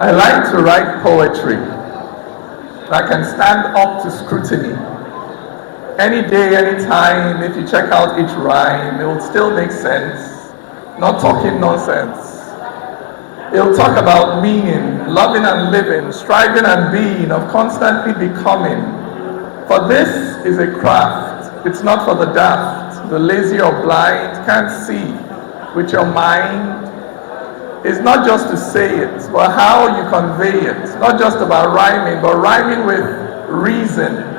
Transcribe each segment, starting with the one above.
I like to write poetry that can stand up to scrutiny. Any day, any time, if you check out each rhyme, it will still make sense. Not talking nonsense. It'll talk about meaning, loving and living, striving and being, of constantly becoming. For this is a craft. It's not for the daft, the lazy or blind, can't see with your mind. It's not just to say it, but how you convey it. Not just about rhyming, but rhyming with reason.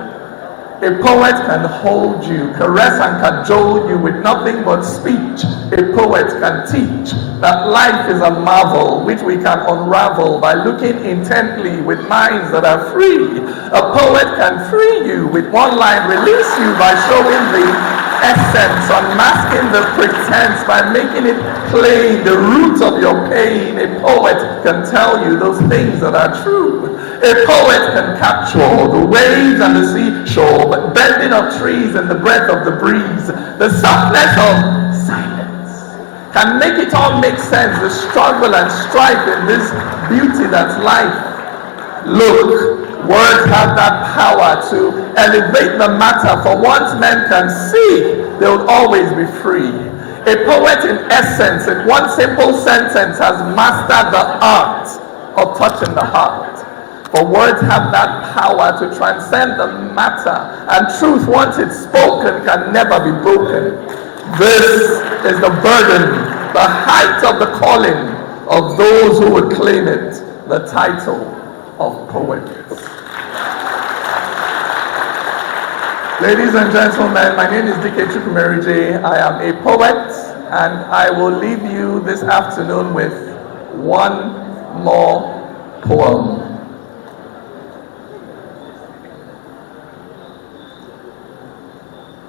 A poet can hold you, caress and cajole you with nothing but speech. A poet can teach that life is a marvel which we can unravel by looking intently with minds that are free. A poet can free you with one line, release you by showing the essence, unmasking the pretense by making it plain, the roots of your pain. A poet can tell you those things that are true. A poet can capture the waves and the seashore, but bending of trees and the breath of the breeze, the softness of silence, can make it all make sense, the struggle and strife in this beauty that's life. Look, words have that power to elevate the matter, for once men can see, they will always be free. A poet in essence, in one simple sentence, has mastered the art of touching the heart. For words have that power to transcend the matter, and truth, once it's spoken, can never be broken. This is the burden, the height of the calling of those who would claim it, the title of poet. Ladies and gentlemen, my name is Dike Chukwumerije. I am a poet, and I will leave you this afternoon with one more poem.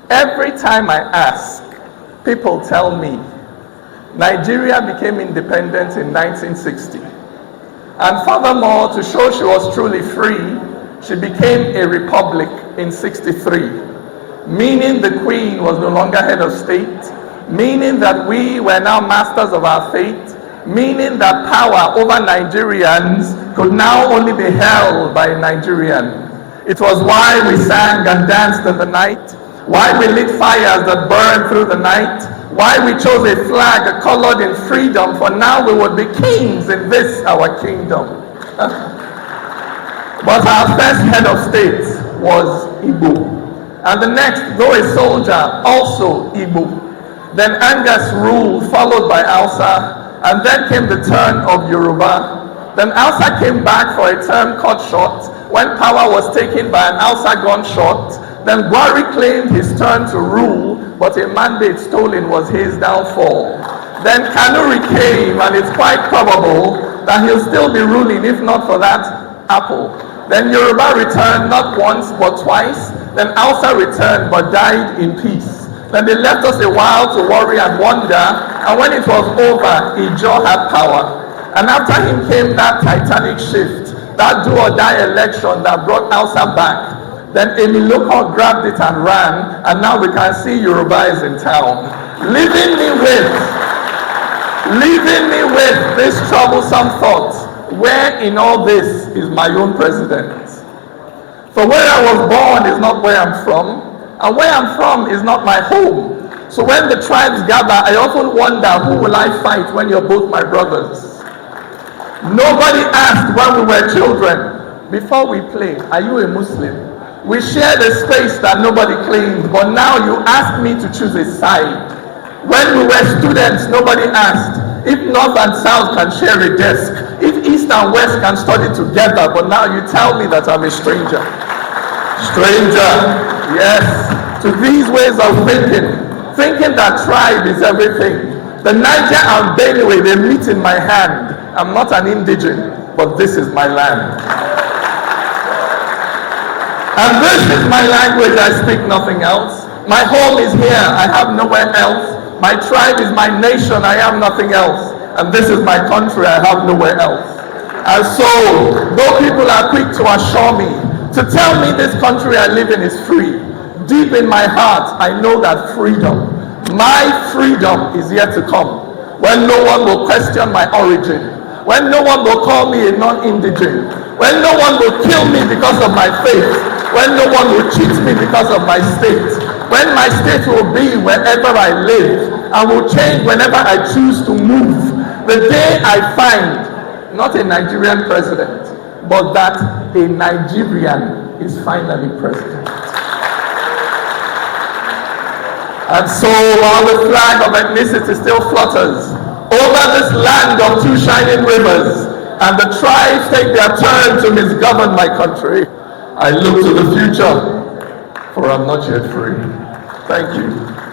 Every time I ask, people tell me Nigeria became independent in 1960. And furthermore, to show she was truly free, she became a republic in 63, meaning the Queen was no longer head of state, meaning that we were now masters of our fate, meaning that power over Nigerians could now only be held by a Nigerian. It was why we sang and danced in the night, why we lit fires that burned through the night, why we chose a flag colored in freedom, for now we would be kings in this our kingdom. But our first head of state was Igbo, and the next, though a soldier, also Igbo. Then Angus ruled, followed by Hausa, and then came the turn of Yoruba. Then Hausa came back for a term cut short, when power was taken by an Hausa gunshot. Then Gwari claimed his turn to rule, but a mandate stolen was his downfall. Then Kanuri came, and it's quite probable that he'll still be ruling if not for that apple. Then Yoruba returned not once but twice. Then Hausa returned but died in peace. Then they left us a while to worry and wonder, and when it was over, Ijaw had power. And after him came that titanic shift, that do or die election that brought Hausa back. Then Emiloko grabbed it and ran, and now we can see Yoruba is in town. Leaving me with this troublesome thought, where in all this is my own president? For where I was born is not where I'm from, and where I'm from is not my home. So when the tribes gather, I often wonder, who will I fight when you're both my brothers? Nobody asked when we were children, before we play, are you a Muslim? We shared a space that nobody claimed, but now you ask me to choose a side. When we were students, nobody asked if North and South can share a desk, if East and West can study together, but now you tell me that I'm a stranger. Stranger, yes, to these ways of thinking that tribe is everything. The Niger and Benue, they meet in my hand. I'm not an indigent, but this is my land. And this is my language, I speak nothing else. My home is here, I have nowhere else. My tribe is my nation, I have nothing else. And this is my country, I have nowhere else. And so, though people are quick to assure me, to tell me this country I live in is free, deep in my heart, I know that freedom, my freedom, is yet to come, when no one will question my origin, when no one will call me a non-indigent, when no one will kill me because of my faith, when no one will cheat me because of my state, when my state will be wherever I live and will change whenever I choose to move, the day I find not a Nigerian president, but that a Nigerian is finally president. And so while the flag of ethnicity still flutters over this land of two shining rivers, and the tribes take their turn to misgovern my country, I look to the future, for I'm not yet free. Thank you.